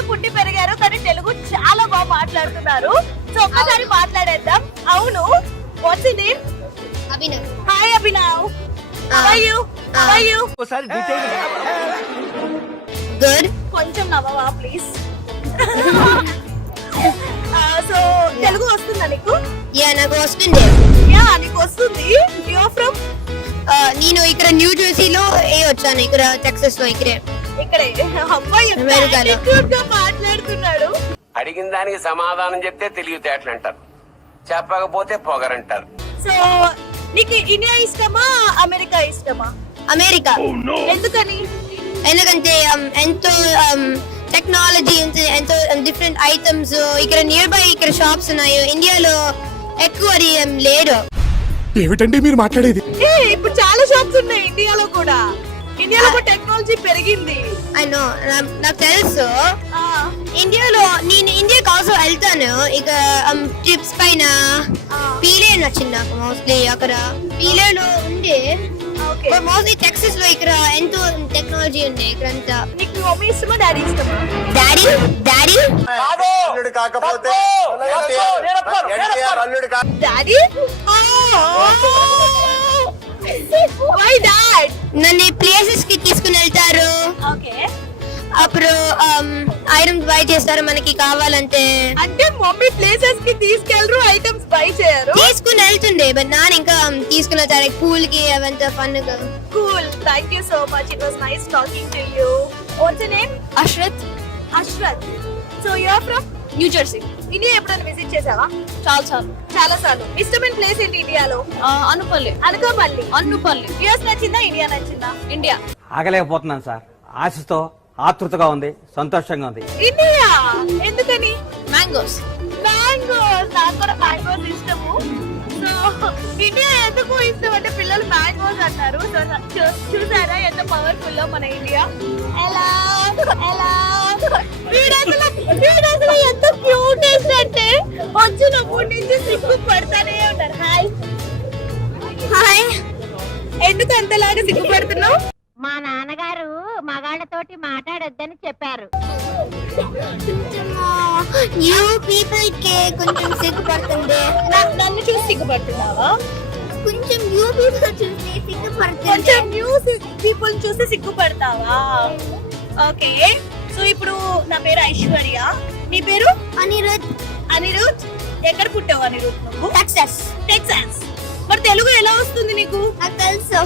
ఇక్కడే పుట్టి పెరిగారు కానీ తెలుగు చాలా బాగా మాట్లాడుతున్నారు. సో ఒక్కసారి మాట్లాడేద్దాం. అవును, what's your name? Abhinav. Hi Abhinav, how are you? How are you? ఒకసారి డీటెయిల్ గుడ్. కొంచెం నవ్వవా ప్లీజ్? సో తెలుగు వస్తుందా నీకు? నాకు వస్తుంది. యా నీకు వస్తుంది. You are from? నేను ఇక్కడ న్యూ జెర్సీలో వచ్చాను, ఇక్కడ టెక్సస్ లో. ఇక్కడే అబ్బాయి అమెరికాలో. attitude గా మాట్లాడుతున్నాడు. అడిగిన దానికి సమాధానం చెప్తే తెలివితేటలు అంటారు, చెప్పకపోతే పొగరంటారు. సో నీకు ఇండియా ఇష్టమా అమెరికా ఇష్టమా? అమెరికా. ఎందుకని? ఎందుకంటే ఎంతో టెక్నాలజీ ఉంది, ఎంతో డిఫరెంట్ ఐటమ్స్ ఇక్కడ నియర్ బై ఇక్కడ షాప్స్ ఉన్నాయి. ఇండియాలో ఎక్కువ అది లేదు. ఏమిటండి మీరు మాట్లాడేది? ఇప్పుడు చాలా షాప్స్ ఉన్నాయి ఇండియాలో కూడా. ఇండియాలో కూడా టెక్నాలజీ పెరిగింది. ఐ నో, నాకు తెలుసు. ఇండియాలో నేను ఇండియాకి ఆల్సో వెళ్తాను. ఇక ట్రిప్స్ పైన పీలే నచ్చింది నాకు మోస్ట్లీ. అక్కడ పీలేలో ఉండే మోస్ట్లీ టెక్సస్ లో ఇక్కడ ఎంతో టెక్నాలజీ ఉంది ఇక్కడంతా. నీకు మమ్మీ ఇష్టమా డాడీ ఇష్టమా? డాడీ. డాడీ. అల్లుడు కాకపోతే డాడీ? Why dad? నన్ను ప్లేసెస్ కి తీసుకుని వెళ్తారు. ఓకే. అప్పుడు ఐటమ్స్ బై చేస్తారు మనకి కావాలంటే. అంటే మమ్మీ ప్లేసెస్ కి తీసుకెళ్లరు, ఐటమ్స్ బై చేయరు. తీసుకుని వెళ్తుండే బట్ నాన్న ఇంకా తీసుకుని వెళ్తారు పూల్ కి అవంతా ఫన్ గా. Cool. Thank you so much. It was nice talking to you. What's your name? అశ్రత్. Ashrat. So you are from new Jersey. India ఎప్పుడైనా విజిట్ చేసావా? చాలా సార్లు. ఇష్టమైన ప్లేస్ ఏంటి ఇండియాలో? అనుపల్లి. అనకాపల్లి. అనుపల్లి. యూఎస్ నచ్చిందా ఇండియా నచ్చిందా? ఇండియా. ఆగలేకపోతున్నాను సార్. ఆశతో ఆతృతగా ఉంది, సంతోషంగా ఉంది. ఇండియా ఎందుకని? మ్యాంగోస్. మ్యాంగోస్. నాకు కూడా మ్యాంగోస్ ఇష్టము. సో ఇండియా ఎందుకు ఇష్టం అంటే పిల్లలు మ్యాంగోస్ అంటారు. సో చూసారా ఎంత పవర్ఫుల్ లో మన ఇండియా. ఎలా వీడసలు ఎంత క్యూటెస్ట్ అంటే వచ్చినప్పటి నుంచి సిగ్గు పడతానే ఉంటారు. హాయ్. ఎందుకు అంతలాగా సిగ్గుపడుతున్నావు? మా నాన్నగారు మగాళ్ళతోటి మాట్లాడొద్దని చెప్పారు. యూ పీపుల్ కే కొంచెం సిగ్గుపడుతుంది. నన్ను చూసి సిగ్గుపడుతున్నావా? కొంచెం యూ పీపుల్ చూసి సిగ్గుపడుతుంది. కొంచెం న్యూ పీపుల్ చూసి సిగ్గుపడతావా? ఓకే. సో ఇప్పుడు నా పేరు ఐశ్వర్య. నీ పేరు? అనిరుద్. అనిరుద్. ఎక్కడ పుట్టావు అనిరుద్ నువ్వు? టెక్సస్. మరి తెలుగు ఎలా వస్తుంది నీకు? నాకు తెలుసు.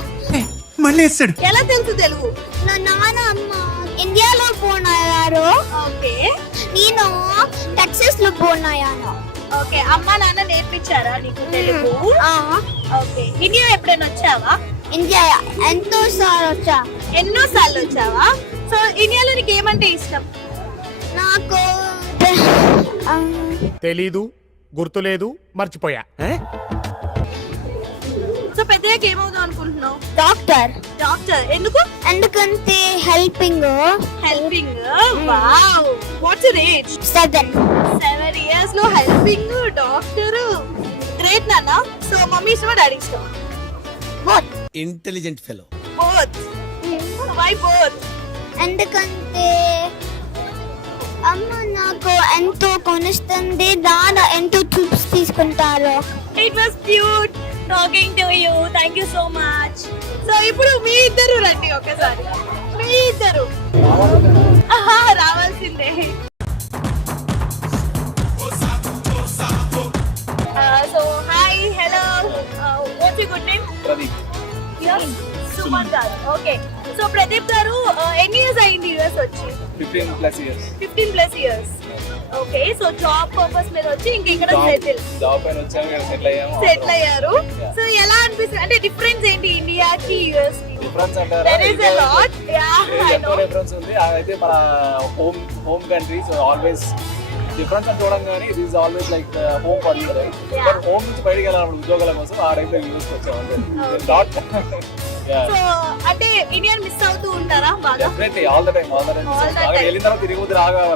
మళ్ళీ వేస్తాడు. ఎలా తెలుసు తెలుగు? నా నాన్న అమ్మ ఇండియాలో బోర్న్ అయ్యారు. ఓకే. నేను టెక్సస్ లో బోర్న్ అయ్యాను. ఓకే. అమ్మ నాన్న నేర్పించారా నీకు తెలుగు? ఓకే. ఇండియా ఎప్పుడైనా వచ్చావా? ఇండియా ఎంతో సార్లు వచ్చా. ఎన్నో సార్లు వచ్చావా? సో ఇండియాలో నీకు ఏమంటే ఇష్టం? నాకు తెలీదు, గుర్తులేదు, మర్చిపోయా. సో పెద్దగా ఏమవుదాం అనుకుంటున్నావు? డాక్టర్. ఎందుకు? ఎందుకంటే helping. Wow. What's your age? 7 years లో హెల్పింగ్ డాక్టర్. గ్రేట్ నాన్న. సో మమ్మీ ఇష్టమా డాడీ ఇష్టమా? Both. Intelligent fellow. Both. Why both? ఎందుకంటే అమ్మ నాకు ఎంతో కొనిస్తుంది, నాన్న ఎంతో ట్రిప్స్ తీసుకుంటారు. It was cute talking to you. Thank you so much. So ఇప్పుడు మీ ఇద్దరు రండి ఒకసారి. మీ ఇద్దరు రావాల్సిందే. So hi, hello, what's your good name? Pradeep. Suman garu. Okay. So Pradeep గారు ఎన్ని ఇయర్స్ అయింది యూఎస్ వచ్చి? 15+ years. 15+ years. Okay. So job purpose మీద వచ్చి ఇంక ఇక్కడ జాబ్ పైన వచ్చాము, ఇక్కడ సెటిల్ అయ్యారు. సో ఎలా అనిపిస్తుంది అంటే డిఫరెన్స్ ఏంటి ఇండియాకి యూఎస్ కి? డిఫరెన్స్ అంటారా? There is a lot. Yeah, I know. Difference ఉంది. అదైతే మన home country. So always difference అని చూడం కానీ it is always like home for you. But home నుంచి బయటకు వెళ్ళాలి ఉద్యోగాల కోసం ఆ టైంలో యూస్ వచ్చాము. సో అంటే ఇండియన్ మిస్ అవుతూ ఉంటారా బాగా? Definitely all the time. వెళ్ళిన తర్వాత తిరిగి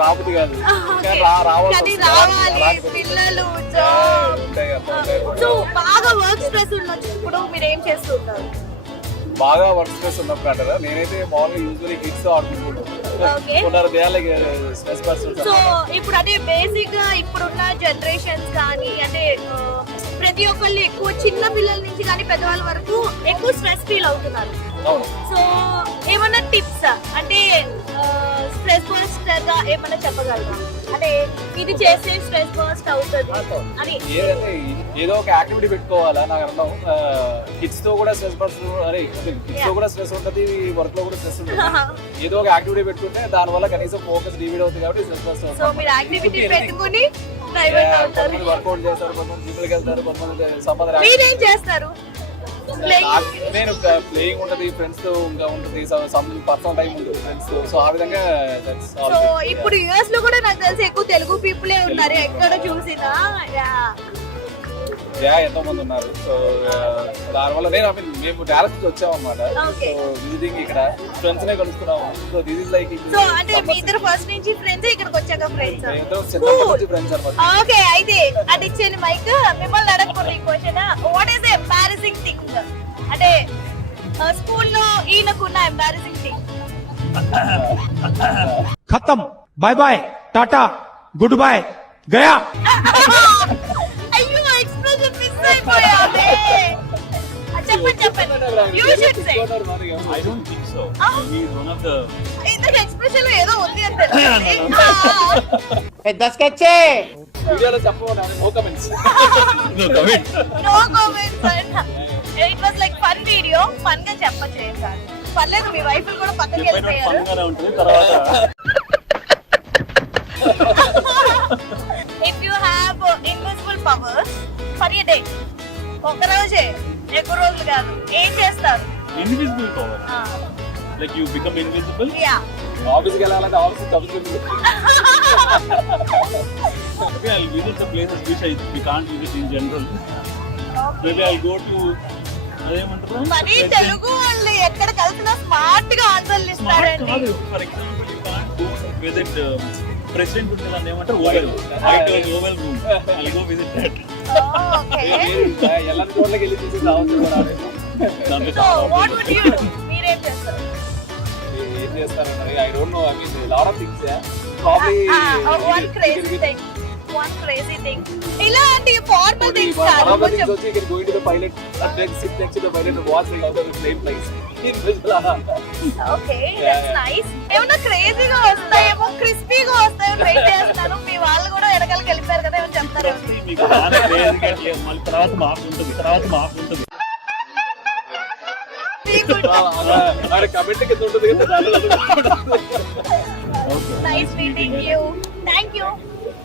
రాబుద్ది కాదు, కానీ రావాలి. పిల్లలు, జాబ్. సో బాగా వర్క్ స్ట్రెస్ ఉన్నప్పుడు మీరు ఏం చేస్తూ ఉంటారు? బాగా వర్క్ స్ట్రెస్ ఉన్నప్పుడు అంటారా? నేనైతే మామూలుగా యూజువల్లీ కిడ్స్ ఆడుకుంటున్నాను. Okay. ఉన్నారు, they are like stress persons. So ఇప్పుడు అంటే బేసిక్ గా ఇప్పుడున్న జనరేషన్స్ కానీ అంటే ప్రతి ఒక్కళ్ళు ఎక్కువ చిన్న పిల్లల నుంచి కానీ పెద్దవాళ్ళ వరకు ఎక్కువ స్ట్రెస్ ఫీల్ అవుతున్నారు. అవును. సో ఏమన్నా టిప్స్ అంటే స్ట్రెస్ బస్టర్ గా ఏమన్నా చెప్పగలరా? అంటే ఇది చేస్తే స్ట్రెస్ బస్ట్ అవుతుంది అని. ఏదంటే ఏదో ఒక యాక్టివిటీ పెట్టుకోవాలా నాకు అర్థం. కిడ్స్ తో కూడా స్ట్రెస్ పర్సన్, అరే కిడ్స్ తో కూడా స్ట్రెస్ ఉంటుంది, వర్క్ లో కూడా స్ట్రెస్ ఉంటుంది. ఏదో ఒక యాక్టివిటీ పెట్టుకుంటే దాని వల్ల కనీసం ఫోకస్ డివైడ్ అవుతుంది కాబట్టి స్ట్రెస్ బస్ట్ సో మీరు యాక్టివిటీ పెట్టుకుని డైవర్ట్ అవుతారు. కొంతమంది వర్కౌట్ చేస్తారు, కొంతమంది జిమ్కి వెళ్తారు, కొంతమంది సంబంధం. మీరేం చేస్తారు? నేను ప్లేయింగ్ ఉంటది, ఫ్రెండ్స్ తో ఇంకా ఉంటది, సమ్ పర్సనల్ టైం ఉంటుంది ఫ్రెండ్స్ తో. సో ఆ విధంగా that's all. సో ఇప్పుడు యుఎస్ లో కూడా నాకు తెలిసి ఎక్కువ తెలుగు పీపులే ఉన్నారు ఎక్కడ చూసినా. ఎంతో మంది ఉన్నారు. సో దానివల్ల నేను మేము డాలస్ నుంచి వచ్చాం అన్నమాట. Okay. సో విజిటింగ్ ఇక్కడ ఫ్రెండ్స్ నే కలుసుకున్నాము. So this is like so అంటే మీ ఇద్దరు ఫస్ట్ నుంచి ఫ్రెండ్స్, ఇక్కడికి వచ్చాక ఫ్రెండ్స్. చిన్నప్పటి నుంచి ఫ్రెండ్స్ అనమాట. ఓకే, అయితే అది ఇచ్చేది మైక్. మిమ్మల్ని అడగకూడదు ఈ question. What is embarrassing thing అంటే స్కూల్లో ఈయనకున్న ఎంబారసింగ్ థింగ్? ఖతం, bye bye, tata, good boy, గయా. అయ్యో ఎక్స్ప్రెషన్ మిస్ అయిపోయావే. చెప్పండి you should say. I don't think so. He is one of the ఇంతకు ఎక్స్ప్రెషన్ లో ఏదో ఉంది అని తెలిసింది. వీడియోలో చెప్పమని నో కమెంట్స్. నో కామెంట్స్ అంట. It was like fun video, fun గా చెప్పచ్చు. ఏం కాదు, పర్లేదు. మీ వైఫ్ కూడా పక్కకి వెళ్ళిపోయారు. ఉంటుంది తర్వాత if you have invisible powers for a day, ఒక రోజే, ఎక్కువ రోజులు కాదు, ఏం చేస్తారు? Invisible power. Like you become invisible. Yeah. ఆఫీస్కి వెళ్ళాలంటే ఆఫీస్ తప్పుతుంది. Maybe I'll visit the places which we can't visit in general. Maybe I'll go to అదేమంటారు మరి తెలుగు వాళ్ళు ఎక్కడ కలిసినా స్మార్ట్ గా ఆన్సర్లు ఇస్తారండి. For example you can't go visit president ఉంటుంది దాన్ని ఏమంటారు Oval White House Oval Room. I'll go visit that. Okay. ఎలాంటి చోట్లకి వెళ్ళి చూసి రావచ్చు. దాంట్లో so what would you do? మీరేం చేస్తారు? ఏం చేస్తారన్నారు? I don't know. I mean lot of things. Probably one crazy thing. One crazy thing. ఇలాంటి ఫార్మల్ థింగ్స్ కాదు. కొంచెం వచ్చి ఇక్కడ going to the pilot and then sit next to the pilot and watch like out of the plane flies. Okay, that's nice. ఏమన్నా క్రేజీగా వస్తాయేమో, క్రిస్పీగా వస్తాయో వెయిట్ చేస్తాను. మీ వాళ్ళు కూడా వెనకాలకి వెళ్ళిపోయారు కదా, ఏమో చెప్తారు. మీకు బాగా క్రేజీగా లేదు. మళ్ళీ తర్వాత మాకు ఉంటుంది. కమెంట్ కింద ఉంటుంది కదా. Nice meeting you. Thank you.